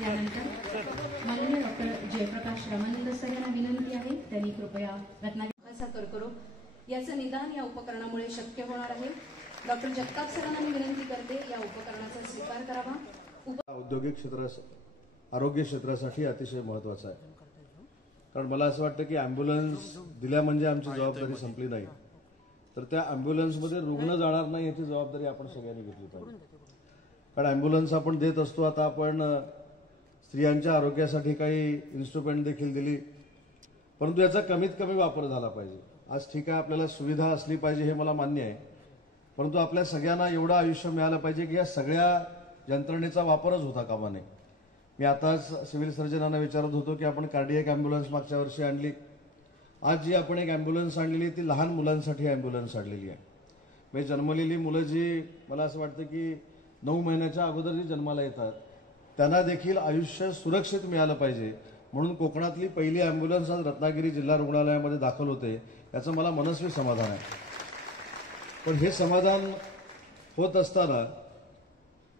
यानंतर माननीय doctor Jayaprakash Ramanand sir यांना विनंती आहे, त्यांनी कृपया रत्नागिरी कर्करोग याचं निदान या उपकरणामुळे शक्य होणार आहे. डॉक्टर जगताप सरांना मी विनंती करते, या उपकरणाचा स्वीकार करावा. औद्योगिक क्षेत्र आरोग्य क्षेत्रासाठी अतिशय महत्वाचा आहे. कारण मला असं वाटतं की अँब्युलन्स दिल्या म्हणजे आमची जबाबदारी संपली नाही, तर त्या अँब्युलन्समध्ये रुग्ण जाणार नाही याची जबाबदारी आपण सगळ्यांनी घेतली पाहिजे. कारण अँब्युलन्स आपण देत असतो. आता आपण स्त्रियांच्या आरोग्यासाठी काही इन्स्ट्रुमेंट देखील दिली, परंतु याचा कमीत कमी वापर झाला पाहिजे. आज ठीक आहे, आपल्याला सुविधा असली पाहिजे हे मला मान्य आहे, परंतु आपल्या सगळ्यांना एवढं आयुष्य मिळालं पाहिजे की या सगळ्या यंत्रणेचा वापरच होता कामा नये. मी आताच सिव्हिल सर्जनांना विचारत होतो की आपण कार्डियक अँब्युलन्स मागच्या वर्षी आणली, आज जी आपण एक अँब्युलन्स आणलेली ती लहान मुलांसाठी अँब्युलन्स आणलेली आहे. म्हणजे जन्मलेली मुलं जी मला असं वाटतं की 9 महिन्याच्या अगोदर जी जन्माला येतात त्यांना देखील आयुष्य सुरक्षित मिळालं पाहिजे, म्हणून कोकणातली पहिली अँब्युलन्स आज रत्नागिरी जिल्हा रुग्णालयामध्ये दाखल होते, याचं मला मनस्वी समाधान आहे. पण हे समाधान होत असताना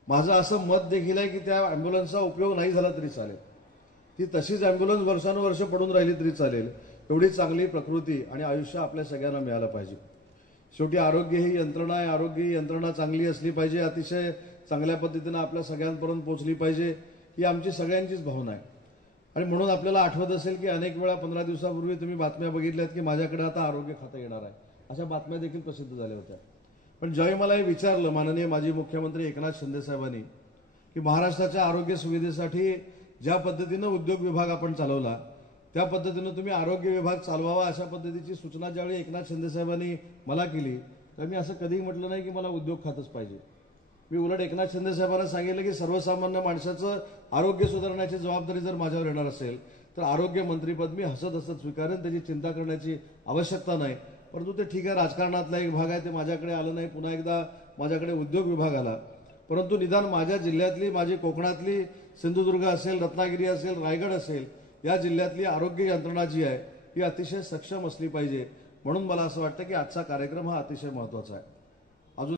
माझं असं मत देखील आहे की त्या अँब्युलन्सचा उपयोग नाही झाला तरी चालेल, ती तशीच अँब्युलन्स वर्षानुवर्ष पडून राहिली तरी चालेल. एवढी चांगली प्रकृती आणि आयुष्य आपल्या सगळ्यांना मिळालं पाहिजे. शेवटी आरोग्य ही यंत्रणा आहे, आरोग्य ही यंत्रणा चांगली असली पाहिजे, अतिशय चांगल्या पद्धतीनं आपल्या सगळ्यांपर्यंत पोहोचली पाहिजे, ही आमची सगळ्यांचीच भावना आहे. आणि म्हणून आपल्याला आठवत असेल की अनेक वेळा 15 दिवसापूर्वी तुम्ही बातम्या बघितल्यात की माझ्याकडे आता आरोग्य खातं येणार आहे, अशा बातम्या देखील प्रसिद्ध झाल्या होत्या. पण ज्यावेळी मला हे विचारलं माननीय माजी मुख्यमंत्री एकनाथ शिंदे साहेबांनी की महाराष्ट्राच्या आरोग्य सुविधेसाठी ज्या पद्धतीनं उद्योग विभाग आपण चालवला त्या पद्धतीनं तुम्ही आरोग्य विभाग चालवावा, अशा पद्धतीची सूचना ज्यावेळी एकनाथ शिंदे साहेबांनी मला केली, तर मी असं कधीही म्हटलं नाही की मला उद्योग खातच पाहिजे. मी उलट एकनाथ शिंदे साहेबांना सांगितलं की सर्वसामान्य माणसाचं आरोग्य सुधारण्याची जबाबदारी जर माझ्यावर येणार असेल तर आरोग्य मंत्रीपद मी हसत हसत स्वीकारेन, त्याची चिंता करण्याची आवश्यकता नाही. परंतु ते ठीक आहे, राजकारणातला एक भाग आहे, ते माझ्याकडे आलं नाही. पुन्हा एकदा माझ्याकडे उद्योग विभाग आला, परंतु निदान माझ्या जिल्ह्यातली, माझी कोकणातली सिंधुदुर्ग असेल, रत्नागिरी असेल, रायगड असेल, या जिल्ह्यातली आरोग्य यंत्रणा जी आहे ही अतिशय सक्षम असली पाहिजे. म्हणून मला असं वाटतं की आजचा कार्यक्रम हा अतिशय महत्वाचा आहे.